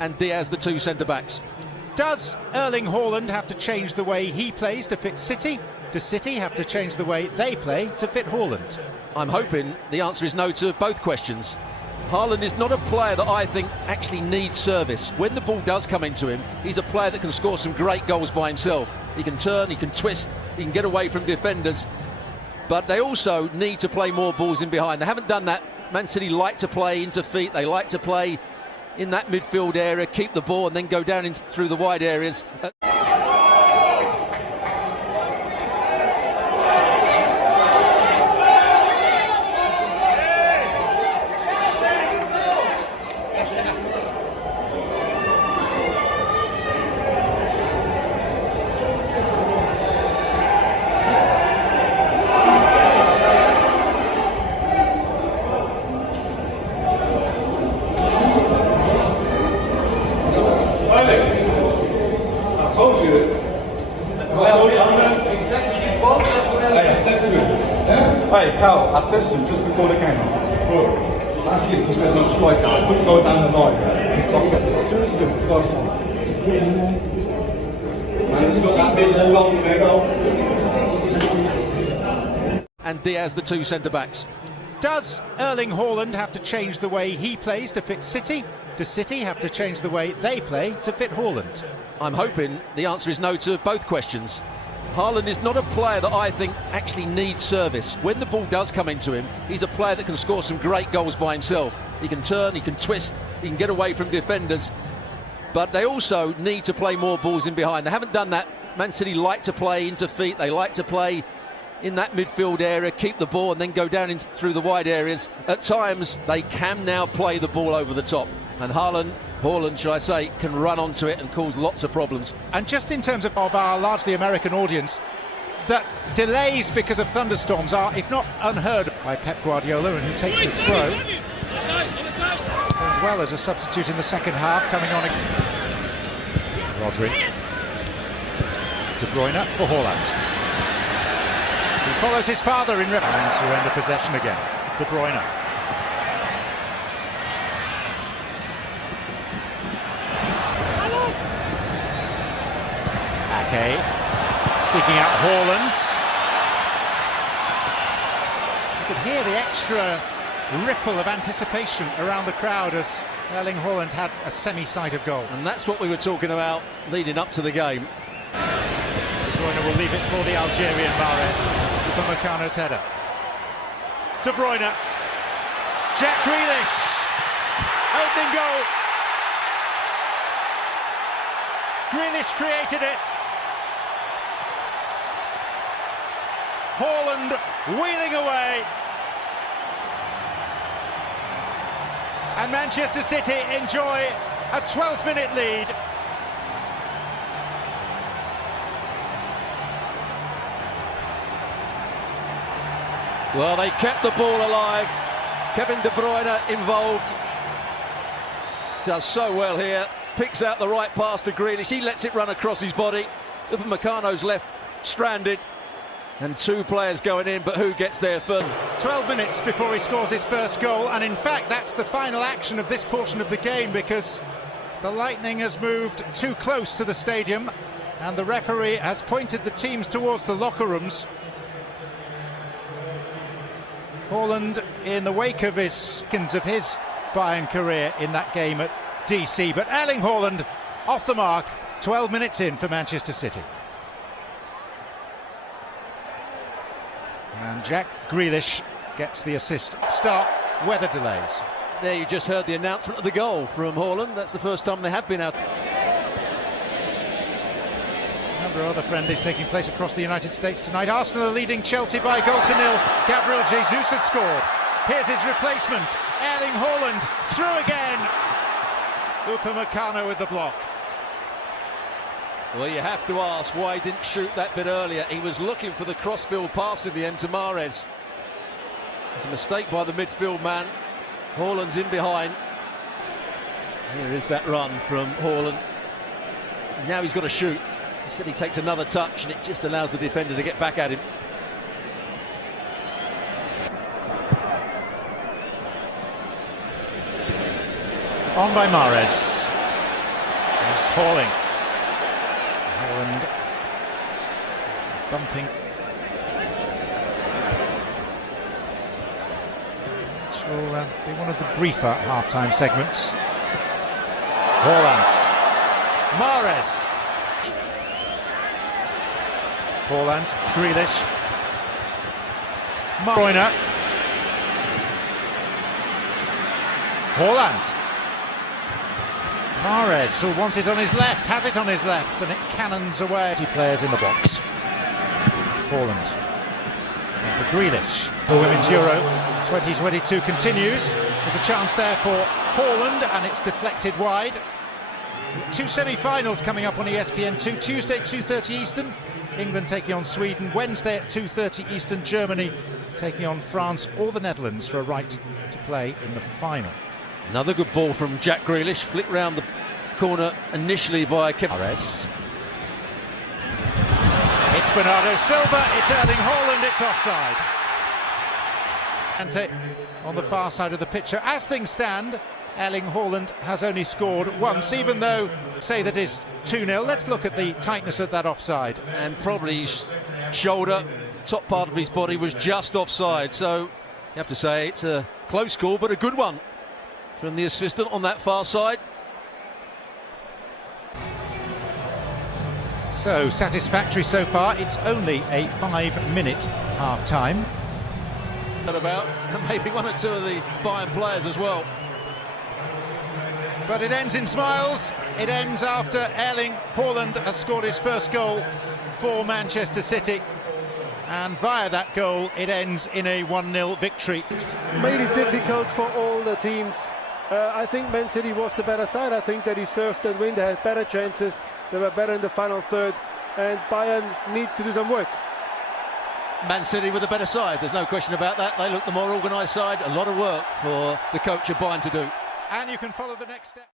and Diaz, the two centre-backs. Does Erling Haaland have to change the way he plays to fit City? Does City have to change the way they play to fit Haaland? I'm hoping the answer is no to both questions. Haaland is not a player that I think actually needs service. When the ball does come into him, he's a player that can score some great goals by himself. He can turn, he can twist, he can get away from defenders. But they also need to play more balls in behind. They haven't done that. Man City like to play into feet. They like to play in that midfield area, keep the ball and then go down through the wide areas. Hey, Cal, I said to him just before the game, I said, bro, last year, because we had no striker, I couldn't go down the line. As soon as he did it the first time, I said, get in there. Man, he's got that big long there. And Diaz, the two centre-backs. Does Erling Haaland have to change the way he plays to fit City? Does City have to change the way they play to fit Haaland? I'm hoping the answer is no to both questions. Haaland is not a player that I think actually needs service. When the ball does come into him, he's a player that can score some great goals by himself. He can turn, he can twist, he can get away from defenders. But they also need to play more balls in behind. They haven't done that. Man City like to play into feet. They like to play in that midfield area, keep the ball and then go down through the wide areas. At times, they can now play the ball over the top. And Haaland, should I say, can run onto it and cause lots of problems. And just in terms of our largely American audience, that delays because of thunderstorms are, if not unheard by Pep Guardiola, and who takes this throw. And well as a substitute in the second half, coming on again. Rodri. De Bruyne for Haaland. He follows his father in and surrender possession again. De Bruyne. Ake seeking out Haaland. You could hear the extra ripple of anticipation around the crowd as Erling Haaland had a semi-sight of goal. And that's what we were talking about leading up to the game. De Bruyne will leave it for the Algerian Mahrez. Upamecano's header. De Bruyne. Jack Grealish. Opening goal. Grealish created it. Haaland wheeling away. And Manchester City enjoy a 12th minute lead. Well, they kept the ball alive. Kevin De Bruyne involved. Does so well here. Picks out the right pass to Grealish. He lets it run across his body. Upamecano's left stranded. And two players going in, but who gets there first? 12 minutes before he scores his first goal, and in fact that's the final action of this portion of the game, because the Lightning has moved too close to the stadium and the referee has pointed the teams towards the locker rooms. Haaland in the wake of his Bayern career in that game at DC, but Erling Haaland off the mark 12 minutes in for Manchester City. And Jack Grealish gets the assist. Start, weather delays. There you just heard the announcement of the goal from Haaland. That's the first time they have been out. A number of other friendlies taking place across the United States tonight. Arsenal are leading Chelsea by 1-0. Gabriel Jesus has scored. Here's his replacement, Erling Haaland, through again. Upamecano with the block. Well, you have to ask why he didn't shoot that bit earlier. He was looking for the crossfield pass in the end to Mahrez. It's a mistake by the midfield man. Haaland's in behind. Here is that run from Haaland. Now he's got to shoot. Instead he takes another touch and it just allows the defender to get back at him. On by Mahrez. Haaland. Haaland bumping. Which will be one of the briefer half-time segments. Haaland. Mahrez. Haaland. Grealish. Bruyne. Haaland. Mahrez will want it on his left, has it on his left, and it cannons away. 2 players in the box. Haaland. And for Grealish. The Women's Euro 2022 continues. There's a chance there for Haaland, and it's deflected wide. 2 semi-finals coming up on ESPN2. Tuesday, 2:30 Eastern. England taking on Sweden. Wednesday at 2:30 Eastern, Germany taking on France or the Netherlands for a right to play in the final. Another good ball from Jack Grealish, flicked round the corner initially by Kevin. Mahrez. It's Bernardo Silva, it's Erling Haaland, it's offside. Ante on the far side of the picture. As things stand, Erling Haaland has only scored once, even though say that is 2-0. Let's look at the tightness of that offside. And probably his shoulder, top part of his body was just offside, so you have to say it's a close call, but a good one from the assistant on that far side. So satisfactory so far. It's only a 5-minute half-time. About, and maybe one or two of the Bayern players as well. But it ends in smiles. It ends after Erling Haaland has scored his first goal for Manchester City. And via that goal, it ends in a 1-0 victory. It's made it difficult for all the teams. I think Man City was the better side. I think they deserved that win. They had better chances. They were better in the final third. And Bayern needs to do some work. Man City with a better side, there's no question about that. They look the more organised side. A lot of work for the coach of Bayern to do. And you can follow the next step.